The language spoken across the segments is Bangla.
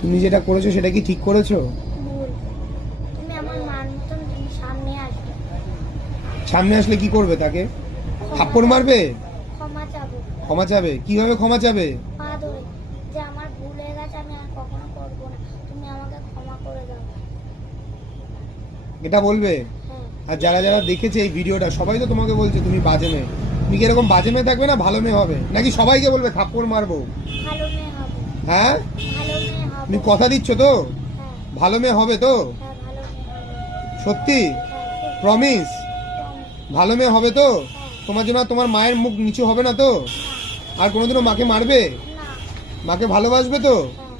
তুমি যেটা করেছো সেটা কি ঠিক করেছো? ভুল। তুমি আমার মার মতন তুমি সামনে আসবে, সামনে আসলে কি করবে? তাকে থাপ্পড় মারবে? ক্ষমা চাবো, ক্ষমা চাবে? কিভাবে ক্ষমা চাবে? পা ধরে, যে আমার ভুল হয়ে গেছে, আমি আর কখনো করবো না, তুমি আমাকে ক্ষমা করে দাও। এটা বলবে? হ্যাঁ। আর যারা যারা দেখেছে এই ভিডিওটা সবাই তো তোমাকে বলছে তুমি বাজে মেয়ে। তুমি কি এরকম বাজে মেয়ে থাকবে না ভালো মেয়ে হবে? নাকি সবাইকে বলবে থাপ্পড় মারবো? ভালো মেয়ে হবো। হ্যাঁ, ভালো মেয়ে হবো। তুমি কথা দিচ্ছ তো? হ্যাঁ। ভালো মেয়ে হবে তো? হ্যাঁ, ভালো মেয়ে হবো। সত্যি? হ্যাঁ, প্রমিস? প্রমিস। ভালো মেয়ে হবে তো? হ্যাঁ। তোমার জন্য আর তোমার মায়ের মুখ নিচু হবে না তো? আর কোনোদিনও মাকে মারবে? না। মাকে ভালোবাসবে তো? হ্যাঁ।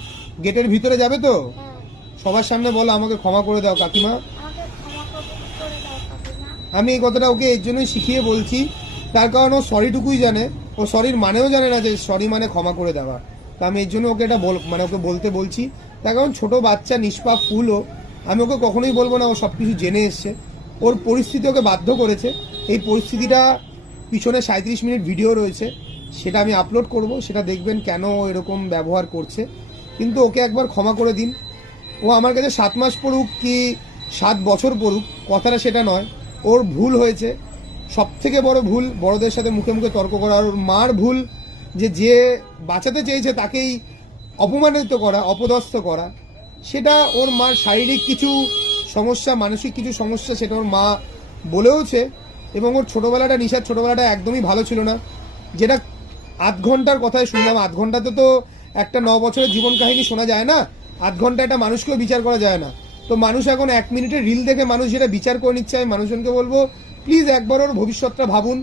গেটের ভিতরে যাবে তো? হ্যাঁ। সবার সামনে বলো আমাকে ক্ষমা করে দাও কাকিমা। আমাকে ক্ষমা করে দাও কাকিমা। আমি এই কথাটা ওকে এর জন্যই শিখিয়ে বলছি, তার কারণ ও সরিটুকুই জানে, ও সরির মানেও জানে না যে সরি মানে ক্ষমা করে দেওয়া। তা আমি এর জন্য ওকে এটা মানে ওকে বলতে বলছি। তার কারণ ছোট বাচ্চা নিষ্পাপ ফুলও, আমি ওকে কখনোই বলবো না ও সব কিছু জেনে এসছে। ওর পরিস্থিতি ওকে বাধ্য করেছে। এই পরিস্থিতিটা পিছনে 37 মিনিট ভিডিও রয়েছে, সেটা আমি আপলোড করব, সেটা দেখবেন কেন ও এরকম ব্যবহার করছে। কিন্তু ওকে একবার ক্ষমা করে দিন। ও আমার কাছে 7 মাস পড়ুক কি 7 বছর পড়ুক, কথাটা সেটা নয়। ওর ভুল হয়েছে, সব থেকে বড় ভুল বড়দের সাথে মুখে মুখে তর্ক করা। আর ওর মার ভুল যে বাঁচাতে চেয়েছে তাকেই অপমানিত করা, অপদস্থ করা। সেটা ওর মার শারীরিক কিছু সমস্যা, মানসিক কিছু সমস্যা, সেটা ওর মা বলেওছে। এবং ওর ছোটোবেলাটা, নিশার ছোটোবেলাটা একদমই ভালো ছিল না। যেটা 8 ঘন্টার কথায় শুনলাম, 8 ঘন্টাতে তো একটা 9 বছরের জীবন কাহিনী শোনা যায় না। 8 ঘন্টা একটা মানুষকেও বিচার করা যায় না। তো মানুষ এখন 1 মিনিটের রিল দেখে মানুষ যেটা বিচার করে নিচ্ছে, আমি মানুষজনকে বলবো প্লিজ একবার ওর ভবিষ্যৎটা ভাবুন।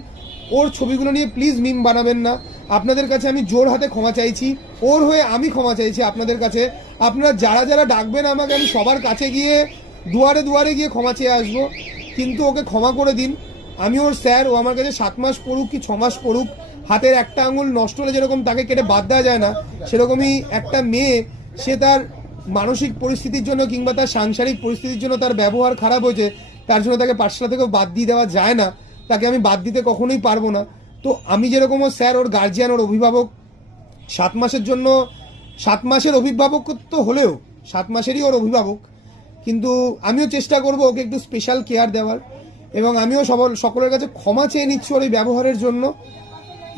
ওর ছবিগুলো নিয়ে প্লিজ মিম বানাবেন না। আপনাদের কাছে আমি জোর হাতে ক্ষমা চাইছি, ওর হয়ে আমি ক্ষমা চাইছি আপনাদের কাছে। আপনারা যারা যারা ডাকবেন আমাকে, আমি সবার কাছে গিয়ে দুয়ারে দুয়ারে গিয়ে ক্ষমা চেয়ে আসবো। কিন্তু ওকে ক্ষমা করে দিন। আমি ওর স্যার, ও আমার কাছে 7 মাস পড়ুক কি 6 মাস পড়ুক, হাতের একটা আঙুল নষ্ট হলে যেরকম তাকে কেটে বাদ দেওয়া যায় না, সেরকমই একটা মেয়ে, সে তার মানসিক পরিস্থিতির জন্য কিংবা তার সাংসারিক পরিস্থিতির জন্য তার ব্যবহার খারাপ হয়েছে, তার জন্য তাকে পাঠশালা থেকেও বাদ দিয়ে দেওয়া যায় না। তাকে আমি বাদ দিতে কখনোই পারবো না। তো আমি যেরকম ওর স্যার, ওর গার্জিয়ান, ওর অভিভাবক, 7 মাসের জন্য 7 মাসের অভিভাবকত্ব হলেও 7 মাসেরই ওর অভিভাবক। কিন্তু আমিও চেষ্টা করব ওকে একটু স্পেশাল কেয়ার দেওয়ার। এবং আমিও সকলের কাছে ক্ষমা চেয়ে নিচ্ছি ওর এই ব্যবহারের জন্য।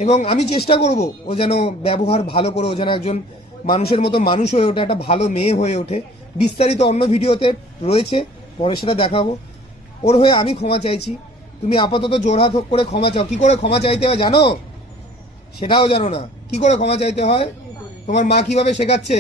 এবং আমি চেষ্টা করব ও যেন ব্যবহার ভালো করে, ও যেন একজন মানুষের মতো মানুষ হয়ে ওঠে, একটা ভালো মেয়ে হয়ে ওঠে। বিস্তারিত অন্য ভিডিওতে রয়েছে, পরে সেটা দেখাবো। ওর হয়ে আমি ক্ষমা চাইছি। তুমি আপাতত জোরহাত করে ক্ষমা চাও। কি করে ক্ষমা চাইতে হয় জানো? সেটাও জানো না। কি করে ক্ষমা চাইতে হয় তোমার মা কিভাবে শেখাচ্ছে?